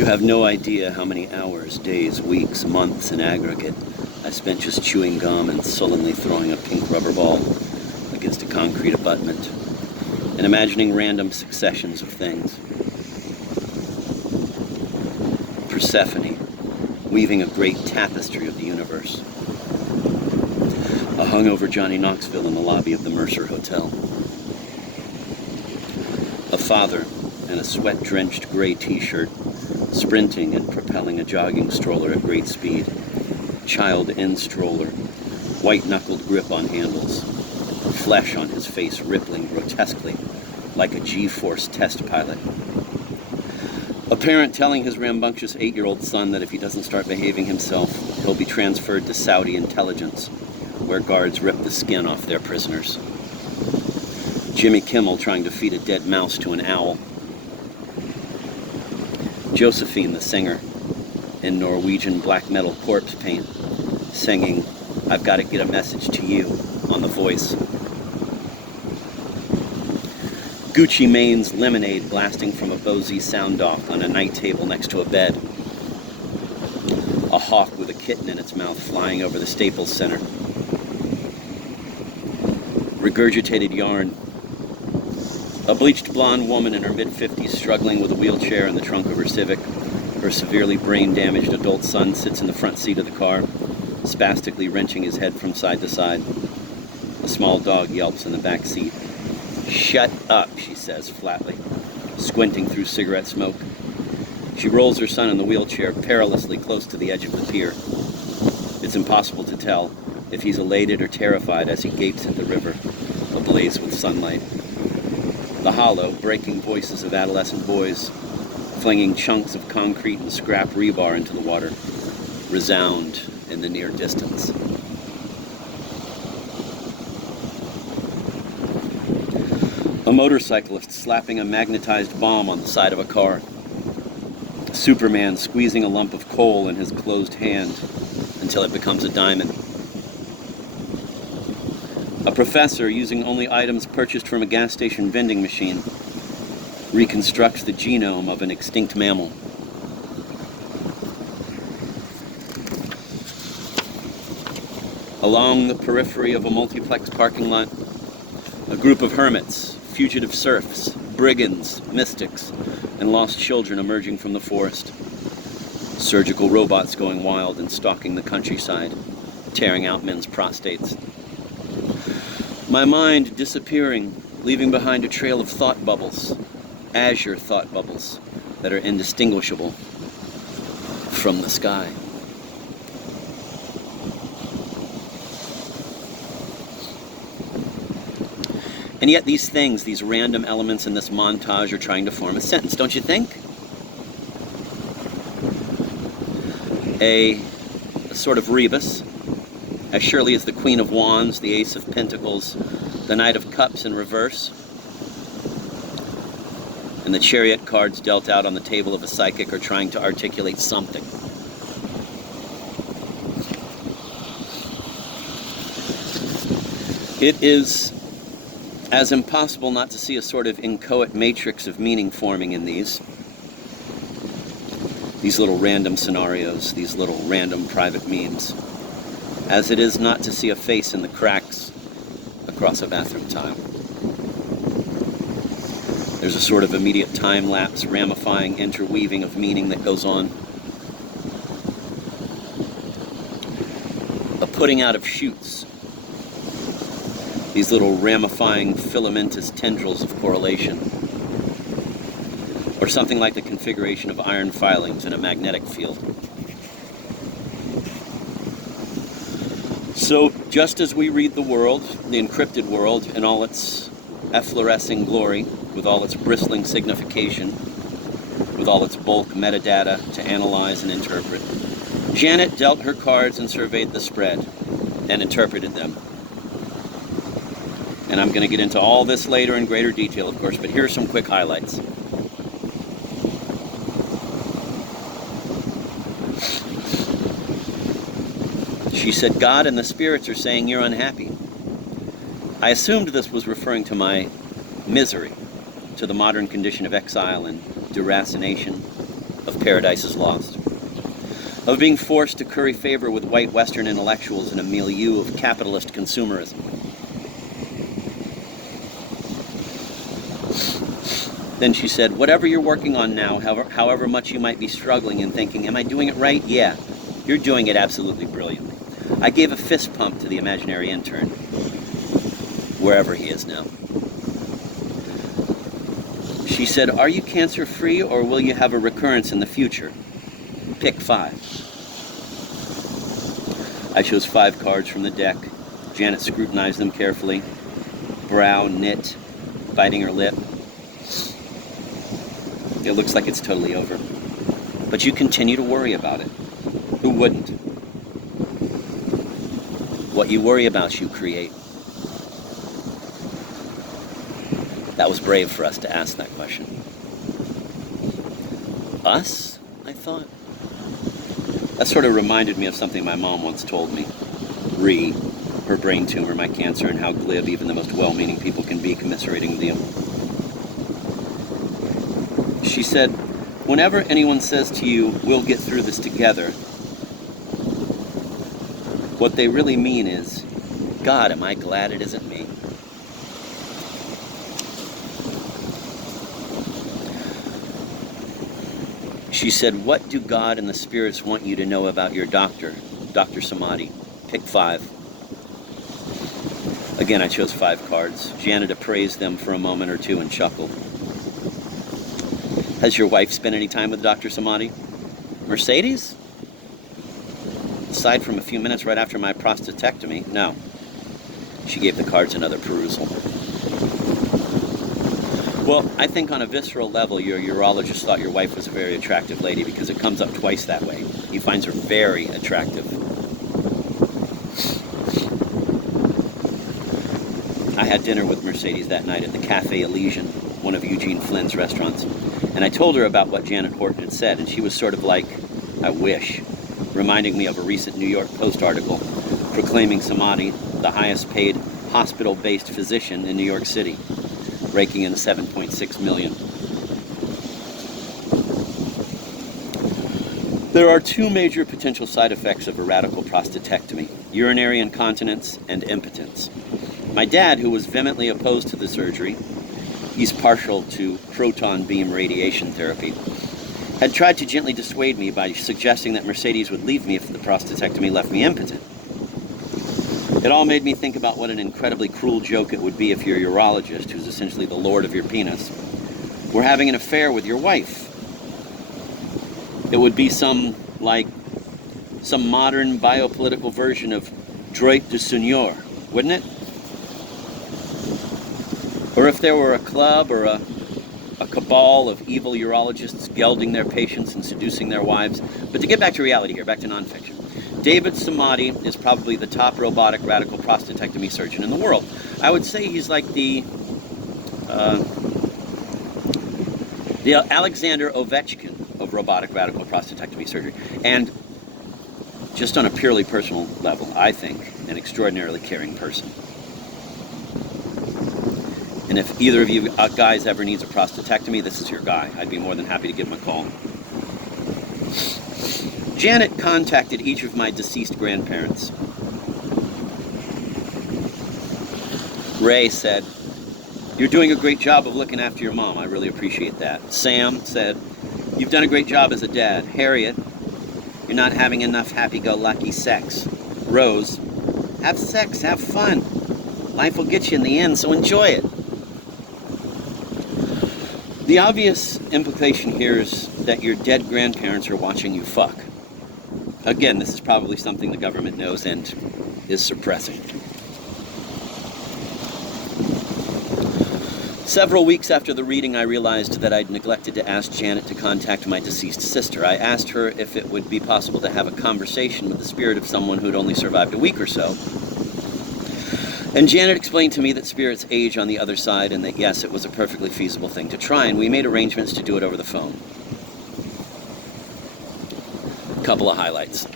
You have no idea how many hours, days, weeks, months in aggregate I spent just chewing gum and sullenly throwing a pink rubber ball against a concrete abutment and imagining random successions of things. Persephone, weaving a great tapestry of the universe. A hungover Johnny Knoxville in the lobby of the Mercer Hotel. A father in a sweat-drenched gray t-shirt, sprinting and propelling a jogging stroller at great speed. Child in stroller, white-knuckled grip on handles, flesh on his face rippling grotesquely like a G-force test pilot. A parent telling his rambunctious 8-year-old son that if he doesn't start behaving himself, he'll be transferred to Saudi intelligence, where guards rip the skin off their prisoners. Jimmy Kimmel trying to feed a dead mouse to an owl. Josephine, the singer, in Norwegian black metal corpse paint, singing, "I've got to get a message to you," on The Voice. Gucci Mane's lemonade blasting from a Bose sound dock on a night table next to a bed. A hawk with a kitten in its mouth flying over the Staples Center. Regurgitated yarn. A bleached blonde woman in her mid-50s struggling with a wheelchair in the trunk of her Civic. Her severely brain-damaged adult son sits in the front seat of the car, spastically wrenching his head from side to side. A small dog yelps in the back seat. "Shut up," she says flatly, squinting through cigarette smoke. She rolls her son in the wheelchair perilously close to the edge of the pier. It's impossible to tell if he's elated or terrified as he gapes at the river, ablaze with sunlight. The hollow, breaking voices of adolescent boys, flinging chunks of concrete and scrap rebar into the water, resound in the near distance. A motorcyclist slapping a magnetized bomb on the side of a car. Superman squeezing a lump of coal in his closed hand until it becomes a diamond. A professor, using only items purchased from a gas station vending machine, reconstructs the genome of an extinct mammal. Along the periphery of a multiplex parking lot, a group of hermits, fugitive serfs, brigands, mystics, and lost children emerging from the forest. Surgical robots going wild and stalking the countryside, tearing out men's prostates. My mind disappearing, leaving behind a trail of thought bubbles, azure thought bubbles that are indistinguishable from the sky. And yet these things, these random elements in this montage are trying to form a sentence, don't you think? A sort of rebus, as surely as the Queen of Wands, the Ace of Pentacles, the Knight of Cups in reverse, and the Chariot cards dealt out on the table of a psychic are trying to articulate something. It is as impossible not to see a sort of inchoate matrix of meaning forming in these little random scenarios, these little random private memes, as it is not to see a face in the cracks across a bathroom tile. There's a sort of immediate time-lapse, ramifying, interweaving of meaning that goes on. A putting out of shoots. These little ramifying filamentous tendrils of correlation. Or something like the configuration of iron filings in a magnetic field. So, just as we read the world, the encrypted world, in all its efflorescing glory, with all its bristling signification, with all its bulk metadata to analyze and interpret, Janet dealt her cards and surveyed the spread, and interpreted them. And I'm going to get into all this later in greater detail, of course, but here are some quick highlights. She said, "God and the spirits are saying you're unhappy." I assumed this was referring to my misery, to the modern condition of exile and deracination, of Paradise is Lost. Of being forced to curry favor with white Western intellectuals in a milieu of capitalist consumerism. Then she said, whatever you're working on now, however much you might be struggling and thinking, am I doing it right? Yeah, you're doing it absolutely brilliantly. I gave a fist pump to the imaginary intern, wherever he is now. She said, are you cancer-free or will you have a recurrence in the future? Pick 5. I chose 5 cards from the deck. Janet scrutinized them carefully. Brow knit, biting her lip. It looks like it's totally over. But you continue to worry about it. Who wouldn't? What you worry about, you create. That was brave for us to ask that question. Us? I thought. That sort of reminded me of something my mom once told me. Her brain tumor, my cancer, and how glib even the most well-meaning people can be commiserating with you. She said, whenever anyone says to you, we'll get through this together, what they really mean is, God, am I glad it isn't me. She said, what do God and the spirits want you to know about your doctor, Dr. Samadi? Pick 5. Again, I chose 5 cards. Janet appraised them for a moment or two and chuckled. Has your wife spent any time with Dr. Samadi? Mercedes? Aside from a few minutes right after my prostatectomy, no. She gave the cards another perusal. Well, I think on a visceral level, your urologist thought your wife was a very attractive lady because it comes up twice that way. He finds her very attractive. I had dinner with Mercedes that night at the Cafe Elysian, one of Eugene Flynn's restaurants, and I told her about what Janet Horton had said, and she was sort of like, I wish, reminding me of a recent New York Post article proclaiming Samadi the highest paid hospital-based physician in New York City, raking in $7.6 million. There are 2 major potential side effects of a radical prostatectomy: urinary incontinence and impotence. My dad, who was vehemently opposed to the surgery, he's partial to proton beam radiation therapy, had tried to gently dissuade me by suggesting that Mercedes would leave me if the prostatectomy left me impotent. It all made me think about what an incredibly cruel joke it would be if your urologist, who's essentially the lord of your penis, were having an affair with your wife. It would be some modern biopolitical version of droit de seigneur, wouldn't it? Or if there were a club or a cabal of evil urologists gelding their patients and seducing their wives. But to get back to reality here, back to nonfiction. David Samadi is probably the top robotic radical prostatectomy surgeon in the world. I would say he's like the Alexander Ovechkin of robotic radical prostatectomy surgery. And just on a purely personal level, I think an extraordinarily caring person. And if either of you guys ever needs a prostatectomy, this is your guy. I'd be more than happy to give him a call. Janet contacted each of my deceased grandparents. Ray said, you're doing a great job of looking after your mom. I really appreciate that. Sam said, you've done a great job as a dad. Harriet, you're not having enough happy-go-lucky sex. Rose, have sex, have fun. Life will get you in the end, so enjoy it. The obvious implication here is that your dead grandparents are watching you fuck. Again, this is probably something the government knows and is suppressing. Several weeks after the reading, I realized that I'd neglected to ask Janet to contact my deceased sister. I asked her if it would be possible to have a conversation with the spirit of someone who'd only survived a week or so. And Janet explained to me that spirits age on the other side and that, yes, it was a perfectly feasible thing to try, and we made arrangements to do it over the phone. Couple of highlights.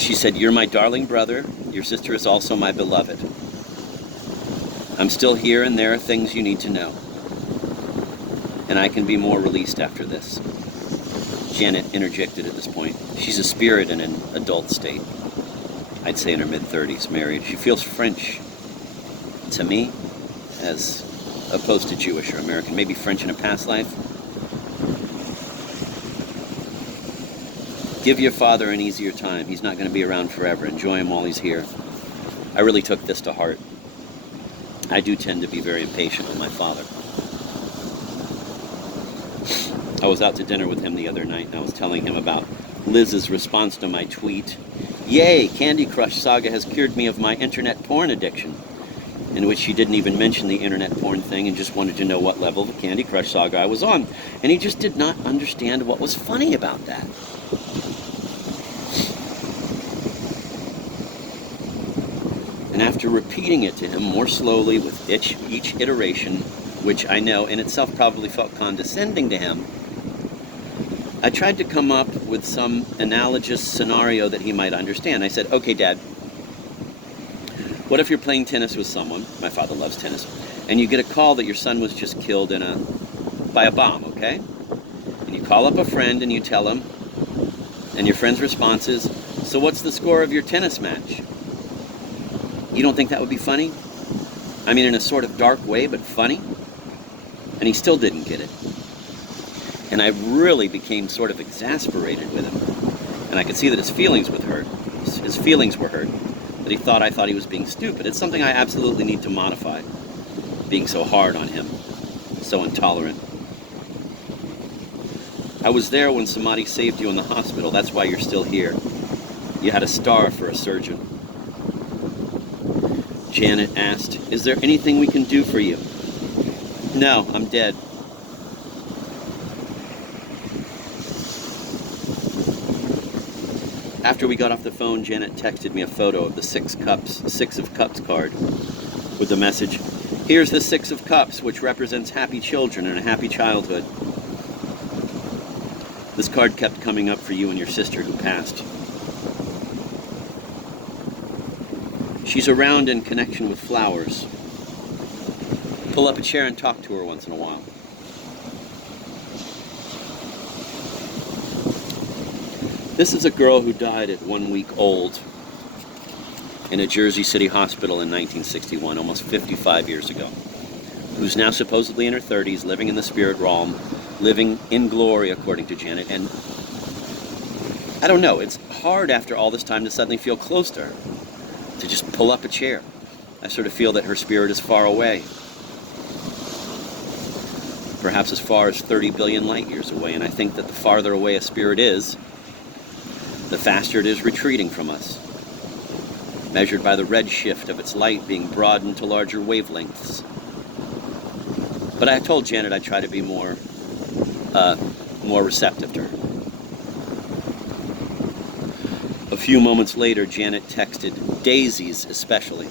She said, you're my darling brother. Your sister is also my beloved. I'm still here and there are things you need to know. and I can be more released after this. Janet interjected at this point. She's a spirit in an adult state. I'd say in her mid-30s, married. She feels French to me, as opposed to Jewish or American. Maybe French in a past life. Give your father an easier time. He's not going to be around forever. Enjoy him while he's here. I really took this to heart. I do tend to be very impatient with my father. I was out to dinner with him the other night, and I was telling him about Liz's response to my tweet. Yay, Candy Crush Saga has cured me of my internet porn addiction. In which she didn't even mention the internet porn thing and just wanted to know what level of Candy Crush Saga I was on. And he just did not understand what was funny about that. And after repeating it to him more slowly with each iteration, which I know in itself probably felt condescending to him, I tried to come up with some analogous scenario that he might understand. I said, okay, Dad, what if you're playing tennis with someone, my father loves tennis, and you get a call that your son was just killed by a bomb, okay? And you call up a friend and you tell him, and your friend's response is, so what's the score of your tennis match? You don't think that would be funny? I mean, in a sort of dark way, but funny? And he still didn't get it. And I really became sort of exasperated with him. And I could see that his feelings were hurt. That he thought I thought he was being stupid. It's something I absolutely need to modify. Being so hard on him. So intolerant. I was there when somebody saved you in the hospital. That's why you're still here. You had a star for a surgeon. Janet asked, is there anything we can do for you? No, I'm dead. After we got off the phone, Janet texted me a photo of the Six of Cups card with the message, here's the Six of Cups, which represents happy children and a happy childhood. This card kept coming up for you and your sister who passed. She's around in connection with flowers. Pull up a chair and talk to her once in a while. This is a girl who died at 1 week old in a Jersey City hospital in 1961, almost 55 years ago, who's now supposedly in her 30s, living in the spirit realm, living in glory, according to Janet. And I don't know, it's hard after all this time to suddenly feel close to her, to just pull up a chair. I sort of feel that her spirit is far away, perhaps as far as 30 billion light years away, and I think that the farther away a spirit is, the faster it is retreating from us, measured by the redshift of its light being broadened to larger wavelengths. But I told Janet I'd try to be more receptive to her. A few moments later, Janet texted, daisies especially.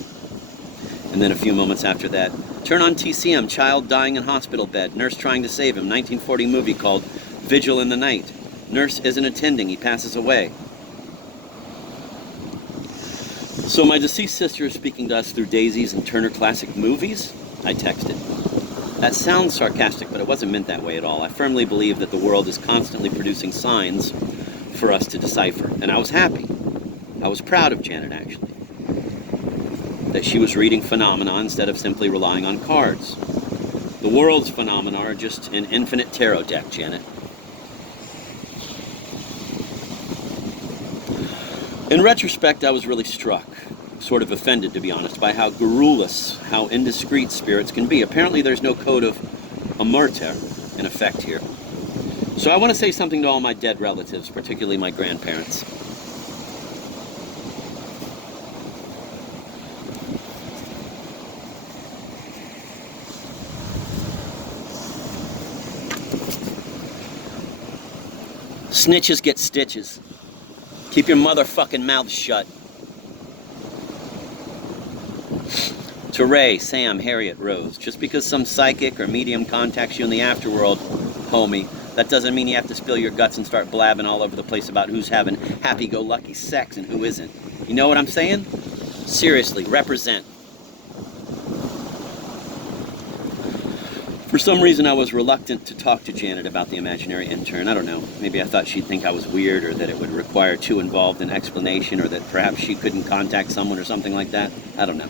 And then a few moments after that, turn on TCM, child dying in hospital bed, nurse trying to save him, 1940 movie called Vigil in the Night. Nurse isn't attending, he passes away. So my deceased sister is speaking to us through daisies and Turner Classic Movies? I texted. That sounds sarcastic, but it wasn't meant that way at all. I firmly believe that the world is constantly producing signs for us to decipher. And I was happy. I was proud of Janet, actually. That she was reading phenomena instead of simply relying on cards. The world's phenomena are just an infinite tarot deck, Janet. In retrospect, I was really struck, sort of offended, to be honest, by how garrulous, how indiscreet spirits can be. Apparently there's no code of omerta in effect here. So I want to say something to all my dead relatives, particularly my grandparents. Snitches get stitches. Keep your motherfucking mouth shut. To Ray, Sam, Harriet, Rose, just because some psychic or medium contacts you in the afterworld, homie, that doesn't mean you have to spill your guts and start blabbing all over the place about who's having happy-go-lucky sex and who isn't. You know what I'm saying? Seriously, represent. For some reason, I was reluctant to talk to Janet about the imaginary intern. I don't know. Maybe I thought she'd think I was weird, or that it would require too involved an explanation, or that perhaps she couldn't contact someone or something like that. I don't know.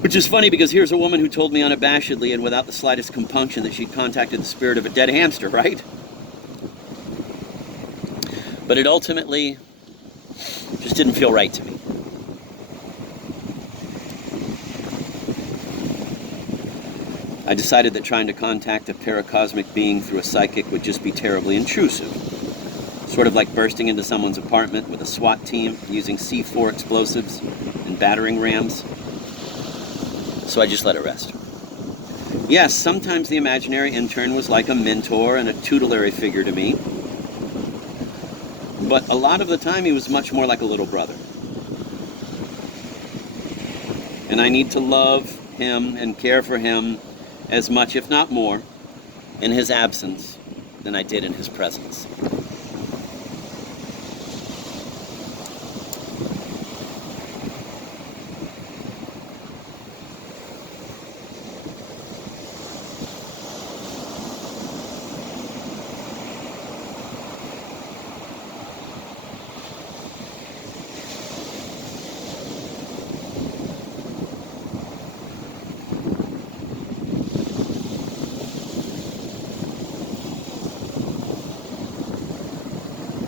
Which is funny, because here's a woman who told me unabashedly and without the slightest compunction that she'd contacted the spirit of a dead hamster, right? But it ultimately just didn't feel right to me. I decided that trying to contact a paracosmic being through a psychic would just be terribly intrusive. Sort of like bursting into someone's apartment with a SWAT team using C4 explosives and battering rams. So I just let it rest. Yes, sometimes the imaginary intern was like a mentor and a tutelary figure to me. But a lot of the time he was much more like a little brother. And I need to love him and care for him as much, if not more, in his absence than I did in his presence.